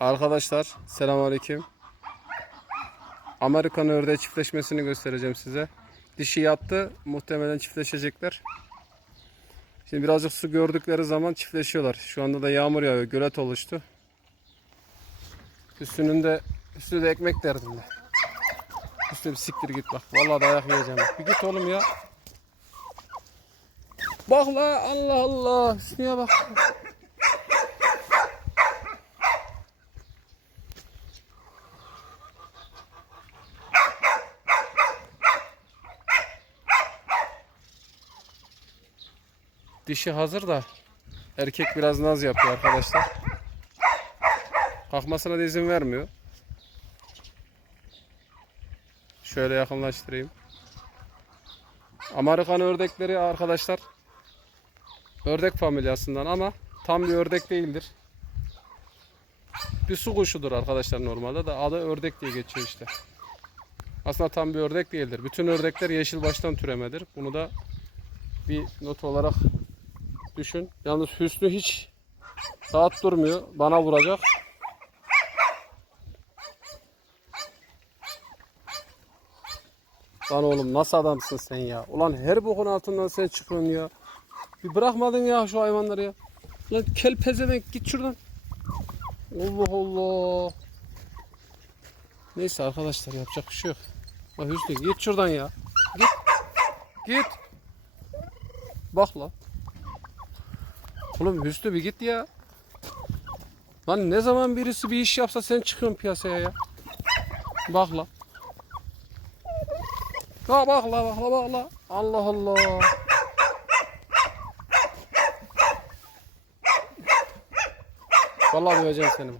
Arkadaşlar selamünaleyküm. Amerikan ördeği çiftleşmesini göstereceğim size. Dişi yattı. Muhtemelen çiftleşecekler. Şimdi birazcık su gördükleri zaman çiftleşiyorlar. Şu anda da yağmur yağıyor. Gölet oluştu. Üstünün de üstü de ekmek derdinde. Üstüne bir siktir git bak. Vallahi dayak yiyeceğim. Bir git oğlum ya. Bak la Allah Allah. Üstüne bak. Dişi hazır da erkek biraz naz yapıyor arkadaşlar. Kalkmasına da izin vermiyor. Şöyle yakınlaştırayım. Amerikan ördekleri arkadaşlar ördek familyasından ama tam bir ördek değildir. Bir su kuşudur arkadaşlar normalde de adı ördek diye geçiyor işte. Aslında tam bir ördek değildir. Bütün ördekler yeşil baştan türemedir. Bunu da bir not olarak düşün. Yalnız Hüsnü hiç rahat durmuyor. Bana vuracak. Lan oğlum nasıl adamsın sen ya? Ulan her bokun altından sen çıkıyorsun ya. Bir bırakmadın ya şu hayvanları ya. Lan kel pezevenk git şuradan. Allah Allah. Neyse arkadaşlar yapacak bir şey yok. Bak Hüsnü git şuradan ya. Git. Git. Bak la. Oğlum Hüsnü bir git ya. Lan ne zaman birisi bir iş yapsa sen çıkıyorsun piyasaya ya. Bak la. Ha bak la bak la bak la. Allah Allah. Vallahi döveceğim seni.